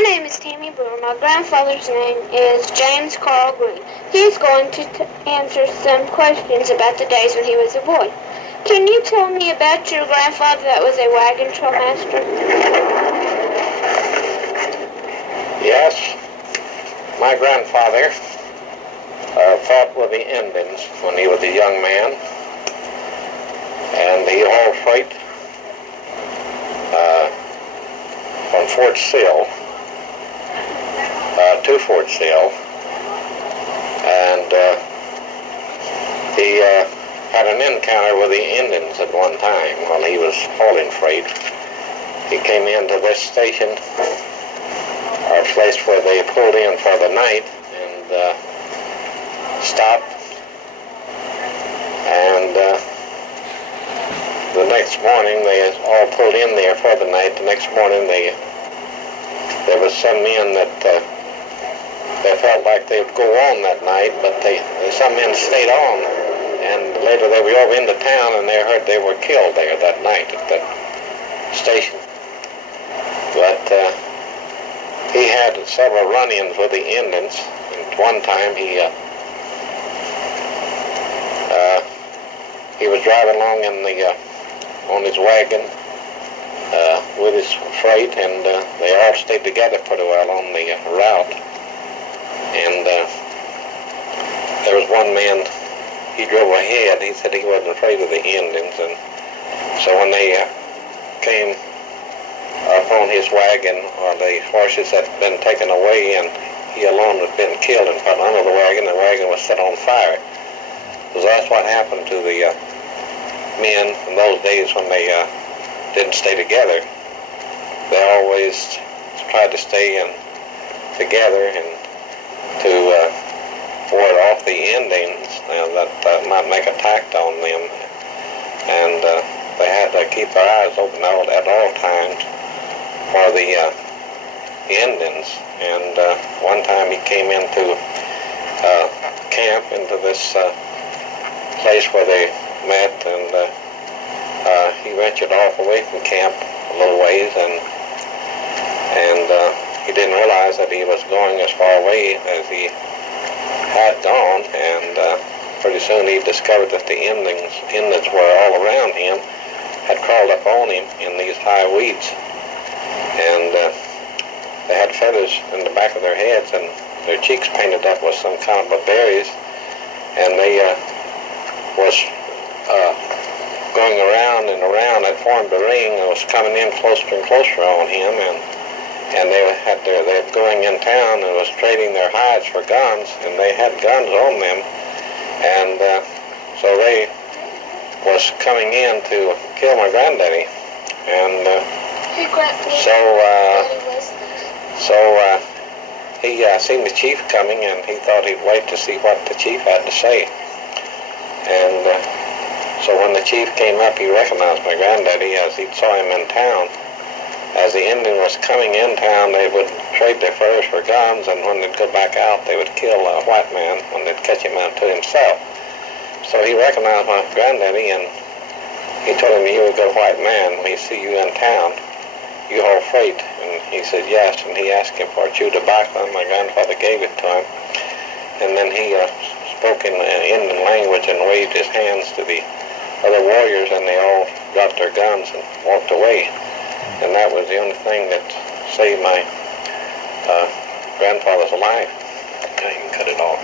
My name is Tammy Brewer. My grandfather's name is James Carl Green. He's going to answer some questions about the days when he was a boy. Can you tell me about your grandfather that was a wagon trail master? Yes. My grandfather fought with the Indians when he was a young man, and he hauled freight from Fort Sill to Fort Sill, and he had an encounter with the Indians at one time while he was hauling freight. He came into this station, or place where they pulled in for the night, and stopped, and the next morning they all pulled in there for the night. The next morning there was some men that they felt like they would go on that night, but some men stayed on, and later they were over into town and they heard they were killed there that night at that station. But he had several run-ins with the Indians, and one time he was driving along on his wagon with his freight, and they all stayed together pretty well on the route. And there was one man, he drove ahead. He said he wasn't afraid of the Indians, and so when they came up on his wagon, or the horses had been taken away, and he alone had been killed and put under the wagon was set on fire. So that's what happened to the men in those days when they didn't stay together. They always tried to stay together and to ward off the Indians that might make an attack on them. And they had to keep their eyes open at all times for the Indians. And one time he came into camp, into this place where they met, and he ventured off away from camp a little ways, and he didn't realize that he was going as far away as he had gone, and pretty soon he discovered that the Indians were all around him, had crawled up on him in these high weeds, and they had feathers in the back of their heads, and their cheeks painted up with some kind of berries, and they was going around and around. It formed a ring and was coming in closer and closer on him, and they were going in town and was trading their hides for guns, and they had guns on them, and so they was coming in to kill my granddaddy, and so he seen the chief coming, and he thought he'd wait to see what the chief had to say. And so when the chief came up, he recognized my granddaddy as he saw him in town. As the Indian was coming in town, they would trade their furs for guns, and when they'd go back out, they would kill a white man when they'd catch him out to himself. So he recognized my granddaddy, and he told him, "You a good white man. We see you in town. You haul freight." And he said, "Yes." And he asked him for a chew tobacco, and my grandfather gave it to him. And then he spoke in Indian language and waved his hands to the other warriors, and they all dropped their guns and walked away. And that was the only thing that saved my grandfather's life. Okay, you can cut it off.